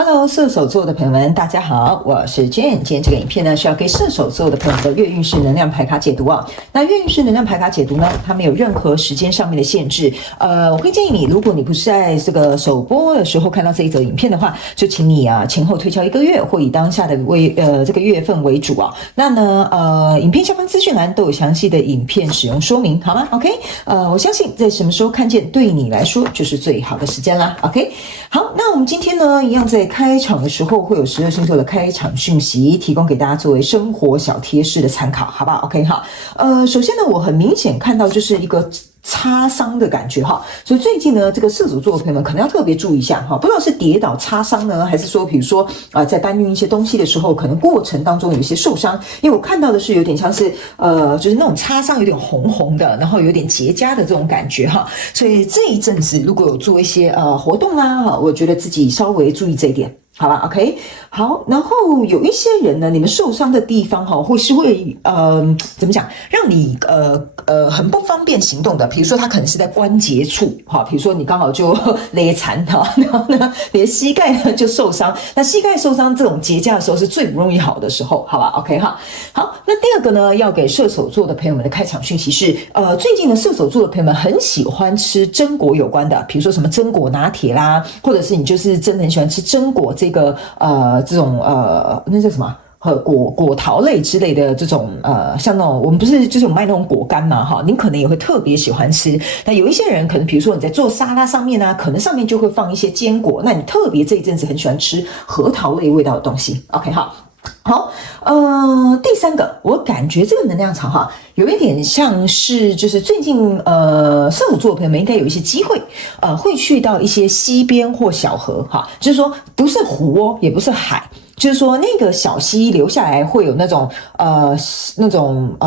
Hello， 射手座的朋友们，大家好，我是 Jane。今天这个影片呢，是要给射手座的朋友的月运势能量牌卡解读啊。那月运势能量牌卡解读呢，它没有任何时间上面的限制。我会建议你，如果你不是在这个首播的时候看到这一则影片的话，就请你前后推敲1个月，或以当下的这个月份为主啊。那呢影片下方资讯栏都有详细的影片使用说明，好吗 ？OK， 我相信在什么时候看见，对你来说就是最好的时间啦。OK， 好，那我们今天呢，一样在开场的时候会有12星座的开场讯息提供给大家作为生活小贴士的参考，好不好 ？OK 哈，首先呢，我很明显看到就是一个擦伤的感觉哈，所以最近呢，这个射手座的朋友们可能要特别注意一下哈，不知道是跌倒擦伤呢，还是说比如说在搬运一些东西的时候，可能过程当中有一些受伤，因为我看到的是有点像是就是那种擦伤有点红红的，然后有点结痂的这种感觉哈，所以这一阵子如果有做一些活动啦，我觉得自己稍微注意这一点。好吧 ，OK， 好，然后有一些人呢，你们受伤的地方会怎么讲，让你很不方便行动的，比如说他可能是在关节处哈，比如说你刚好就勒残哈，然后呢你的膝盖呢就受伤，那膝盖受伤这种结痂的时候是最不容易好的时候，好吧 ，OK 哈，好，那第二个呢，要给射手座的朋友们的开场讯息是，最近的射手座的朋友们很喜欢吃榛果有关的，比如说什么榛果拿铁啦，或者是你就是真的很喜欢吃榛果这个这种那叫什么果桃类之类的这种像那种我们不是就是有卖那种果干嘛哈，您可能也会特别喜欢吃。那有一些人可能比如说你在做沙拉上面可能上面就会放一些坚果，那你特别这一阵子很喜欢吃核桃类味道的东西。OK 好。好，第三个，我感觉这个能量场哈，有一点像是就是最近射手座的朋友们应该有一些机会，会去到一些溪边或小河哈，就是说不是湖也不是海。就是说，那个小溪流下来会有那种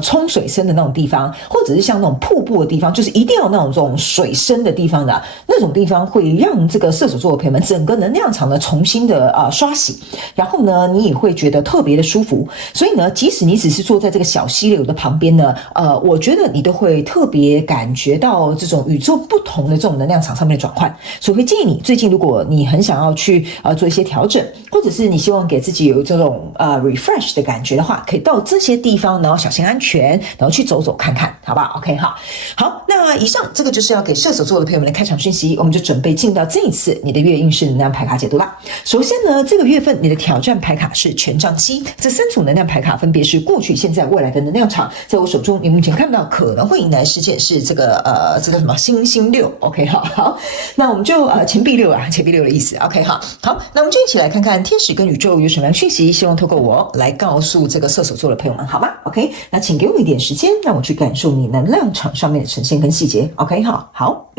冲水声的那种地方，或者是像那种瀑布的地方，就是一定要那种这种水声的地方的那种地方，会让这个射手座的朋友们整个能量场呢重新的刷洗，然后呢，你也会觉得特别的舒服。所以呢，即使你只是坐在这个小溪流的旁边呢，我觉得你都会特别感觉到这种与众不同的这种能量场上面的转换。所以会建议你最近，如果你很想要去做一些调整，或者是你希望给自己有这种refresh 的感觉的话，可以到这些地方，然后小心安全，然后去走走看看，好不好 ？OK 好，那以上这个就是要给射手座的朋友们的开场讯息，我们就准备进到这一次你的月运势能量牌卡解读啦。首先呢，这个月份你的挑战牌卡是权杖7，这3组能量牌卡分别是过去、现在、未来的能量场，在我手中你目前看不到可能会迎来事件是这个这个什么星星6 ，OK 好，那我们就钱币6钱币6的意思 ，OK 好，那我们就一起来看看天使跟宇宙有什么样的讯息，希望透过我来告诉这个射手座的朋友们，好吗 ？OK， 那请给我一点时间，让我去感受你能量场上面的呈现跟细节。OK， 好。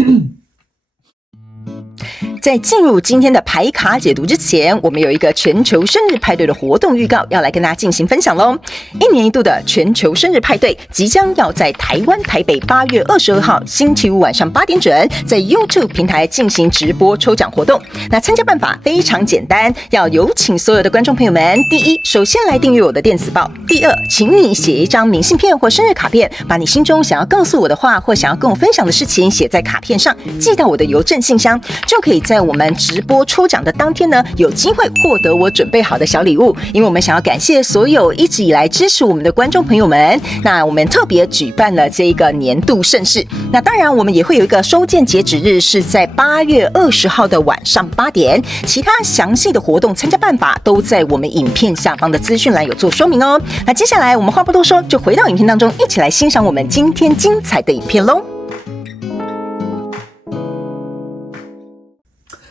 在进入今天的牌卡解读之前，我们有一个全球生日派对的活动预告要来跟大家进行分享咯。1年1度的全球生日派对即将要在台湾台北8月22号星期五晚上8点整在 YouTube 平台进行直播抽奖活动。那参加办法非常简单，要有请所有的观众朋友们，第一，首先来订阅我的电子报；第二，请你写一张明信片或生日卡片，把你心中想要告诉我的话或想要跟我分享的事情写在卡片上，寄到我的邮政信箱，就可以在我们直播抽奖的当天呢，有机会获得我准备好的小礼物。因为我们想要感谢所有一直以来支持我们的观众朋友们，那我们特别举办了这个年度盛事。那当然，我们也会有一个收件截止日是在8月20号的晚上8点。其他详细的活动参加办法都在我们影片下方的资讯栏有做说明哦。那接下来我们话不多说，就回到影片当中，一起来欣赏我们今天精彩的影片咯。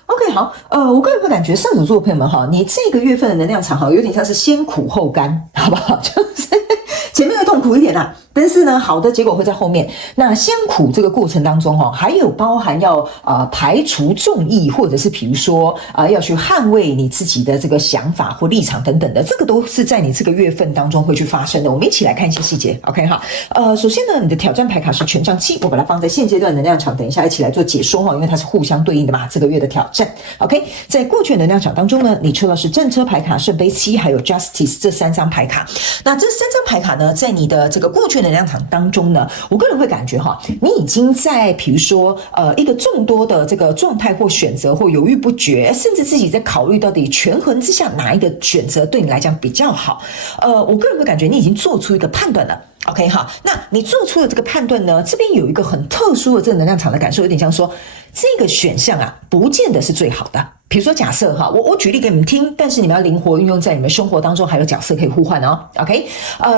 OK， 好，我个人会感觉射手座的朋友们哈，你这个月份的能量场有点像是先苦后甘，好不好？就是前面会痛苦一点但是呢，好的结果会在后面。那先苦这个过程当中还有包含要排除众议，或者是比如说要去捍卫你自己的这个想法或立场等等的，这个都是在你这个月份当中会去发生的。我们一起来看一些细节 ，OK 哈。首先呢，你的挑战牌卡是权杖7，我把它放在现阶段能量场，等一下一起来做解说因为它是互相对应的嘛，这个月的挑战。OK， 在过去的能量场当中呢，你抽到是正车牌卡、圣杯7还有 Justice 这3张牌卡。那这3张牌卡呢，在你的这个过去的能量场当中呢，我个人会感觉你已经在比如说一个众多的这个状态或选择或犹豫不决，甚至自己在考虑到底权衡之下哪一个选择对你来讲比较好。我个人会感觉你已经做出一个判断了。OK 好，那你做出了这个判断呢，这边有一个很特殊的这个能量场的感受，有点像说这个选项不见得是最好的。比如说假设我举例给你们听，但是你们要灵活运用在你们生活当中，还有角色可以互换哦。OK，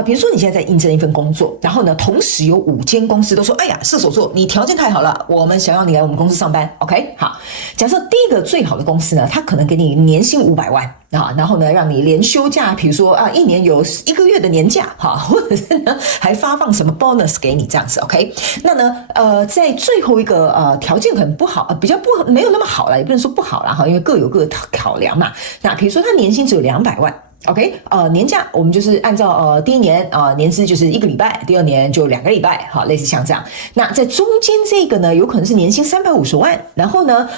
比如说你现在在应征一份工作，然后呢，同时有5间公司都说，哎呀，射手座你条件太好了，我们想要你来我们公司上班。OK， 好，假设第一个最好的公司呢，它可能给你年薪500万然后呢，让你连休假，比如说1年有1个月的年假或者是呢还发放什么 bonus 给你这样子。OK， 那呢在最后一个条件可能不好，比较不没有那么好了，也不能说不好啦因为各有各的考量嘛。那比如说他年薪只有200万。OK， 年假我们就是按照第一年年资就是1个礼拜，第2年就2个礼拜，好，类似像这样。那在中间这个呢，有可能是年薪350万，然后呢，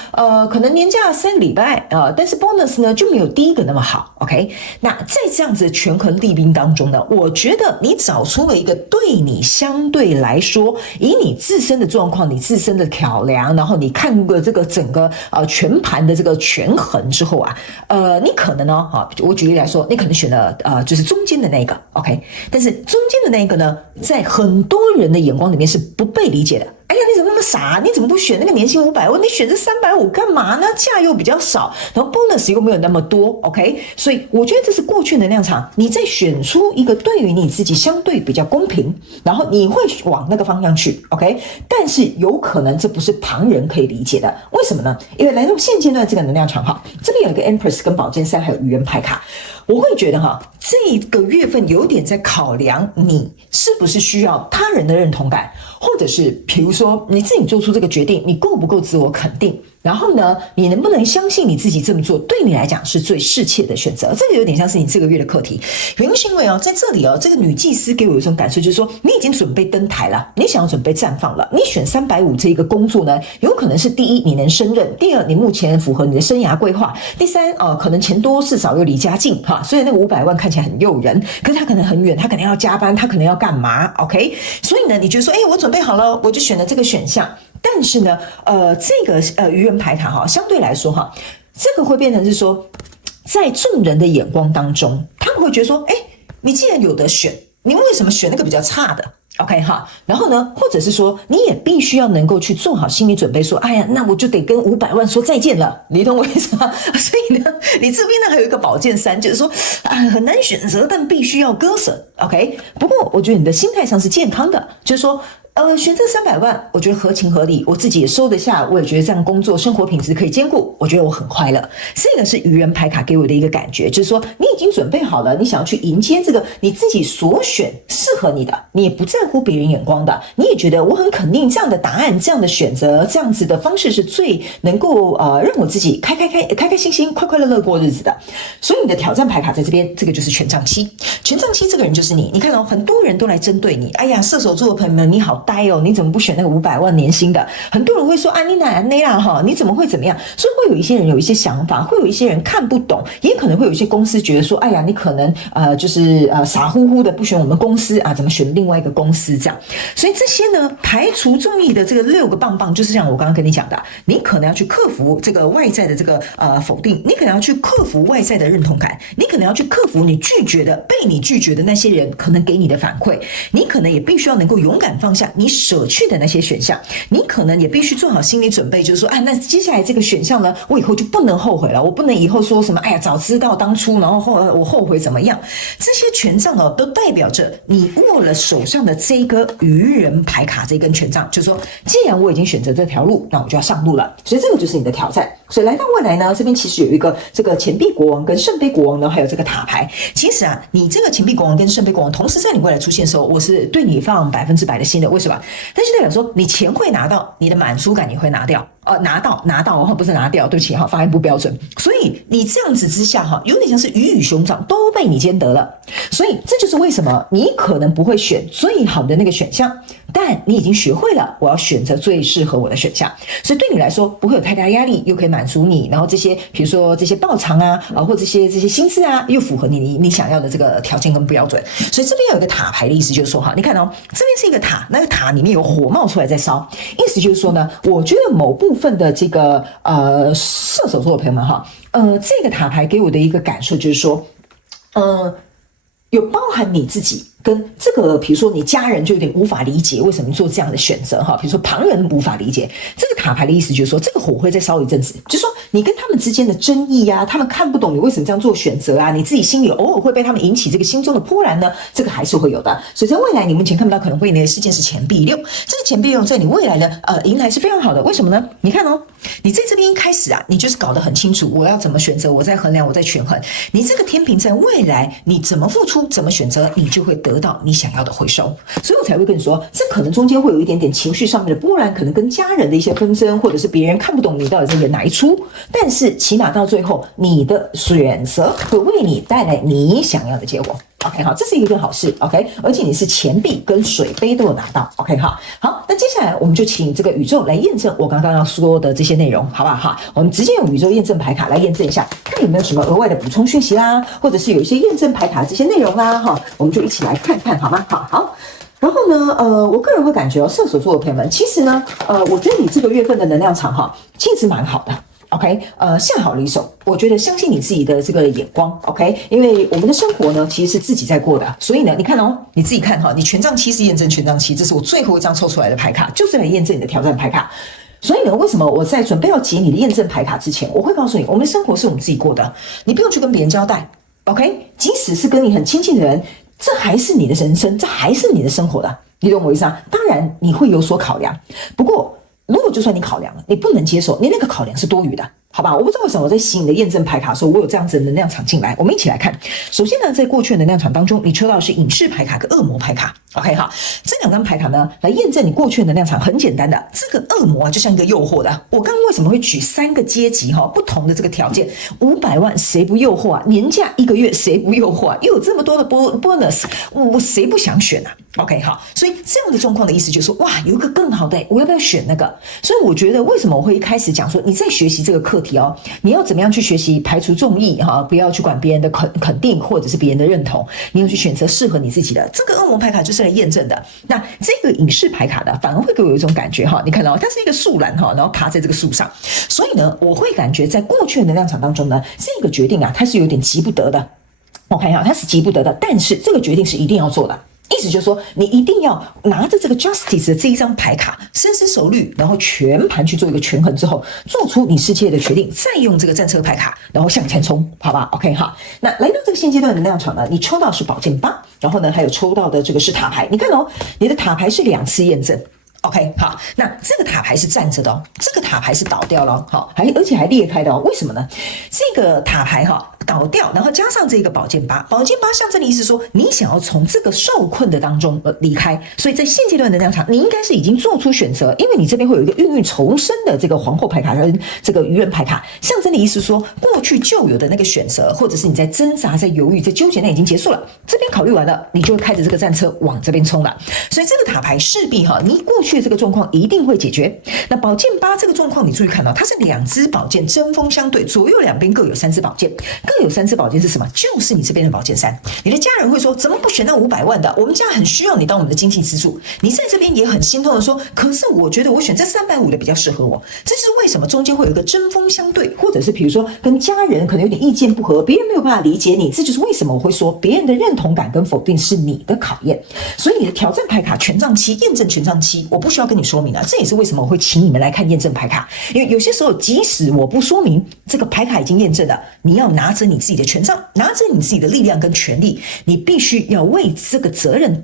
可能年假3个礼拜但是 bonus 呢就没有第一个那么好。OK， 那在这样子权衡利弊当中呢，我觉得你找出了一个对你相对来说，以你自身的状况、你自身的考量，然后你看过这个整个全盘的这个权衡之后你可能呢我举例来说。你可能选了就是中间的那个 OK， 但是中间的那个呢，在很多人的眼光里面是不被理解的。哎呀，你怎么那么傻？你怎么不选那个年薪500万？你选这350干嘛呢？假又比较少，然后 bonus 又没有那么多 OK， 所以我觉得这是过去能量场，你在选出一个对于你自己相对比较公平，然后你会往那个方向去 OK， 但是有可能这不是旁人可以理解的。为什么呢？因为来到现阶段这个能量场这边有一个 Empress 跟宝剑3还有愚人牌卡，我会觉得这个月份有点在考量你是不是需要他人的认同感，或者是比如说你自己做出这个决定，你够不够自我肯定，然后呢，你能不能相信你自己这么做对你来讲是最适切的选择？这个有点像是你这个月的课题。原因是因为在这里这个女祭司给我有一种感受，就是说你已经准备登台了，你想要准备绽放了。你选350这一个工作呢，有可能是第一你能胜任，第二你目前符合你的生涯规划，第三可能钱多事少又离家近所以那个500万看起来很诱人，可是他可能很远，他可能要加班，他可能要干嘛 OK， 所以呢你觉得说我准备好了，我就选了这个选项。但是呢这个愚人牌卡相对来说这个会变成是说，在众人的眼光当中，他们会觉得说你既然有得选，你为什么选那个比较差的？OK 然后呢，或者是说你也必须要能够去做好心理准备，说哎呀，那我就得跟500万说再见了，你懂我意思吗？所以呢，你这边呢还有一个宝剑3，就是说很难选择，但必须要割舍 OK。不过我觉得你的心态上是健康的，就是说选这300万，我觉得合情合理，我自己也收得下，我也觉得这样工作生活品质可以兼顾，我觉得我很快乐。这个是愚人牌卡给我的一个感觉，就是说你已经准备好了，你想要去迎接这个你自己所选适合你的，你也不在乎别人眼光的，你也觉得我很肯定这样的答案，这样的选择，这样子的方式是最能够让我自己开心心快快乐乐过日子的。所以你的挑战牌卡在这边，这个就是权杖7。权杖7这个人就是你看很多人都来针对你，哎呀，射手座的朋友们你好呆你怎么不选那个500万年薪的？很多人会说你哪那啦你怎么会怎么样？所以会有一些人有一些想法，会有一些人看不懂，也可能会有一些公司觉得说，哎呀，你可能就是傻乎乎的不选我们公司怎么选另外一个公司这样？所以这些呢，排除众议的这个6个棒棒，就是像我刚刚跟你讲的，你可能要去克服这个外在的这个否定，你可能要去克服外在的认同感，你可能要去克服你被你拒绝的那些人可能给你的反馈，你可能也必须要能够勇敢放下你舍去的那些选项，你可能也必须做好心理准备，就是说那接下来这个选项呢，我以后就不能后悔了，我不能以后说什么哎呀早知道当初，然后我后悔怎么样？这些权杖都代表着你握了手上的这个愚人牌卡，这根权杖，就是说既然我已经选择这条路，那我就要上路了。所以这个就是你的挑战。所以来到未来呢，这边其实有一个这个钱币国王跟圣杯国王呢，还有这个塔牌。其实你这个钱币国王跟圣杯国王同时在你未来出现的时候，我是对你放100%的心的。为什么？但是代表说你钱会拿到，你的满足感也会拿掉。拿到哈，不是拿掉，对不起哈，发音不标准。所以你这样子之下哈，有点像是鱼与熊掌都被你兼得了。所以这就是为什么你可能不会选最好的那个选项，但你已经学会了我要选择最适合我的选项。所以对你来说不会有太大压力，又可以满足你，然后这些比如说这些报偿啊，或者这些薪资啊，又符合你想要的这个条件跟标准。所以这边有一个塔牌的意思就是说哈，你看哦，这边是一个塔，那个塔里面有火冒出来在烧，意思就是说呢，我觉得某部分的这个射手座的朋友们哈，这个塔牌给我的一个感受就是说，有包含你自己跟这个，比如说你家人就有点无法理解为什么你做这样的选择哈，比如说旁人无法理解。这个塔牌的意思就是说，这个火会再烧一阵子，就是说你跟他们之间的争议啊，他们看不懂你为什么这样做选择啊，你自己心里偶尔会被他们引起这个心中的波澜呢，这个还是会有的。所以在未来你目前看不到可能会迎来的事件是钱币六，这个钱币六在你未来的迎来是非常好的。为什么呢？你看哦，你在这边一开始啊，你就是搞得很清楚我要怎么选择，我在衡量，我在权衡。你这个天平在未来你怎么付出，怎么选择，你就会得到你想要的回收。所以我才会跟你说，这可能中间会有一点点情绪上面的波澜，可能跟家人的一些纷争，或者是别人看不懂你到底在演哪一出。但是起码到最后，你的选择会为你带来你想要的结果。OK， 好，这是一个好事。OK， 而且你是钱币跟水杯都有拿到。OK， 好，那接下来我们就请这个宇宙来验证我刚刚要说的这些内容，好不好？好，我们直接用宇宙验证牌卡来验证一下，看有没有什么额外的补充讯息啦，或者是有一些验证牌卡的这些内容啦，哈，我们就一起来看看，好吗？好。然后呢，我个人会感觉射手座的朋友们，其实呢，我觉得你这个月份的能量场哈，其实蛮好的。OK， 下好离手，我觉得相信你自己的这个眼光 ，OK， 因为我们的生活呢其实是自己在过的，所以呢，你看哦，你自己看哈，你权杖七是验证权杖七，这是我最后一张抽出来的牌卡，就是来验证你的挑战牌卡。所以呢，为什么我在准备要解你的验证牌卡之前，我会告诉你，我们的生活是我们自己过的，你不用去跟别人交代 ，OK， 即使是跟你很亲近的人，这还是你的人生，这还是你的生活的，你懂我意思啊？当然你会有所考量，不过如果就算你考量了，你不能接受，你那个考量是多余的。好吧，我不知道为什么我在洗你的验证牌卡的时候，我有这样子的能量场进来。我们一起来看。首先呢，在过去的能量场当中，你抽到的是隐士牌卡跟恶魔牌卡。OK 哈，这两张牌卡呢，来验证你过去的能量场很简单的。这个恶魔啊，就像一个诱惑的。我刚刚为什么会举3个阶级哈，不同的这个条件，500万谁不诱惑啊？年假1个月谁不诱惑啊？又有这么多的 bonus， 我谁不想选啊 ？OK 好，所以这样的状况的意思就是说，哇，有一个更好的，我要不要选那个？所以我觉得为什么我会一开始讲说，你在学习这个课题哦，你要怎么样去学习排除众议哈，不要去管别人的肯定或者是别人的认同，你要去选择适合你自己的。这个恶魔牌卡就是来验证的。那这个隐士牌卡的反而会给我有一种感觉哈，你看到它是一个树懒哈，然后爬在这个树上，所以呢，我会感觉在过去的能量场当中呢，这个决定啊，它是有点急不得的。OK 哈，它是急不得的，但是这个决定是一定要做的。意思就是说，你一定要拿着这个 Justice 的这一张牌卡，深思熟虑，然后全盘去做一个权衡之后，做出你世界的决定，再用这个战车牌卡，然后向前冲，好吧 ？OK 哈。那来到这个现阶段的能量场呢，你抽到是宝剑8，然后呢，还有抽到的这个是塔牌。你看哦，你的塔牌是2次验证。OK， 好，那这个塔牌是站着的哦，这个塔牌是倒掉了哦，好，而且还裂开的哦，为什么呢？这个塔牌哈倒掉，然后加上这个宝剑8，宝剑8象征的意思说，你想要从这个受困的当中离开，所以在现阶段的能量场，你应该是已经做出选择，因为你这边会有一个孕育重生的这个皇后牌卡跟这个愚人牌卡，象征的意思说，过去旧有的那个选择，或者是你在挣扎、在犹豫、在纠结，那已经结束了，这边考虑完了，你就会开着这个战车往这边冲了，所以这个塔牌势必哈，你过去这个状况一定会解决。那宝剑8这个状况，你注意看到，它是2支宝剑针锋相对，左右两边各有3支宝剑，各有3支宝剑是什么？就是你这边的宝剑3。你的家人会说，怎么不选那500万的？我们家很需要你当我们的经济支柱。你在这边也很心痛的说，可是我觉得我选这350的比较适合我。这是为什么中间会有一个针锋相对，或者是比如说跟家人可能有点意见不合，别人没有办法理解你，这就是为什么我会说别人的认同感跟否定是你的考验。所以你的挑战牌卡权杖7验证权杖7，我不需要跟你说明了，这也是为什么我会请你们来看验证牌卡，因为有些时候即使我不说明这个牌卡已经验证了，你要拿着你自己的权杖，拿着你自己的力量跟权力，你必须要为这个责任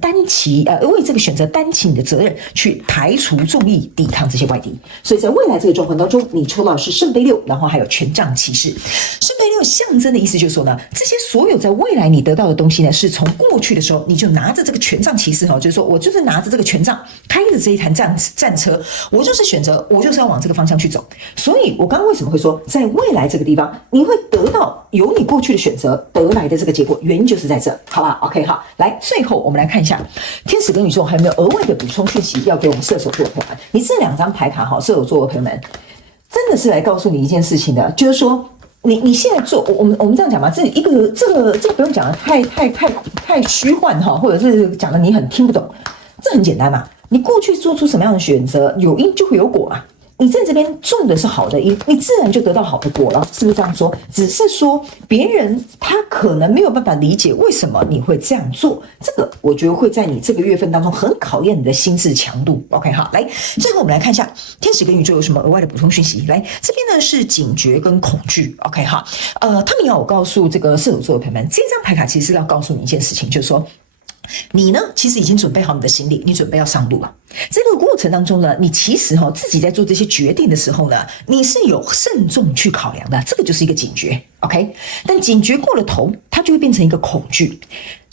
为这个选择担起你的责任，去排除众议，抵抗这些外敌。所以在未来这个状况当中，你抽到的是圣杯6，然后还有权杖骑士。圣杯6象征的意思就是说呢，这些所有在未来你得到的东西呢，是从过去的时候你就拿着这个权杖骑士就是说我就是拿着这个权杖，开着这一台战车，我就是选择，我就是要往这个方向去走。所以我刚刚为什么会说，在未来这个地方，你会得到由你过去的选择得来的这个结果，原因就是在这，好吧 ？OK， 好，来，最后我们来看一下天使跟宇宙还有没有额外的补充讯息要给我们射手座的朋友们。你这2张牌卡射手座的朋友们，真的是来告诉你一件事情的，就是说。你现在做，我们这样讲嘛，这个不用讲的太虚幻哈，或者是讲的你很听不懂，这很简单嘛。你过去做出什么样的选择，有因就会有果嘛。你在这边种的是好的因，你自然就得到好的果了，是不是这样说？只是说别人他可能没有办法理解为什么你会这样做，这个我觉得会在你这个月份当中很考验你的心智强度。OK， 好，来，最后我们来看一下天使跟宇宙有什么额外的补充讯息。来，这边呢是警觉跟恐惧。OK， 好，他们要我告诉这个射手座的朋友们，这张牌卡其实是要告诉你一件事情，就是说。你呢，其实已经准备好你的行李，你准备要上路了。在这个过程当中呢，你其实自己在做这些决定的时候呢，你是有慎重去考量的，这个就是一个警觉 ，OK？ 但警觉过了头，它就会变成一个恐惧。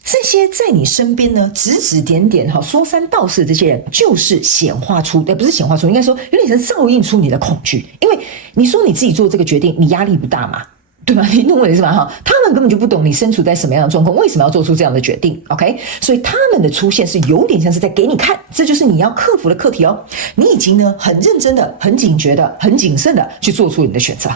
这些在你身边呢，指指点点说三道四的这些人，就是显化出，不是显化出，应该说有点像照映出你的恐惧。因为你说你自己做这个决定，你压力不大嘛？对吧？你懂我的意思吧？他们根本就不懂你身处在什么样的状况，为什么要做出这样的决定 ？OK， 所以他们的出现是有点像是在给你看，这就是你要克服的课题哦。你已经呢很认真的、很警觉的、很谨慎的去做出你的选择，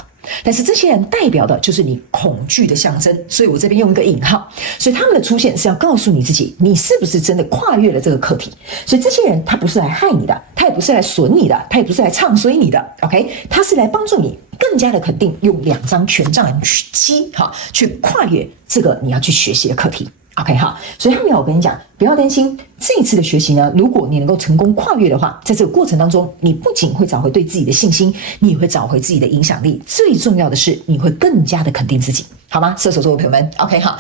但是这些人代表的就是你恐惧的象征，所以我这边用一个引号，所以他们的出现是要告诉你自己，你是不是真的跨越了这个课题。所以这些人他不是来害你的，他也不是来损你的，他也不是来唱衰你的 ，OK， 他是来帮助你。更加的肯定用2张权杖七去跨越这个你要去学习的课题。OK， 好，所以他们要我跟你讲，不要担心这一次的学习呢，如果你能够成功跨越的话，在这个过程当中，你不仅会找回对自己的信心，你也会找回自己的影响力，最重要的是你会更加的肯定自己，好吗？射手座的朋友们 ，OK， 好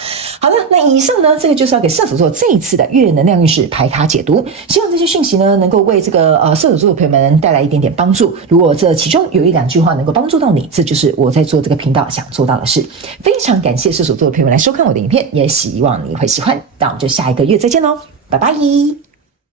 了，那以上呢，这个就是要给射手座这一次的月能量运势牌卡解读，希望这些讯息呢，能够为这个射手座的朋友们带来一点点帮助。如果这其中有1-2句话能够帮助到你，这就是我在做这个频道想做到的事。非常感谢射手座的朋友们来收看我的影片，也希望你会喜欢。那我们就下一个月再见喽，拜拜。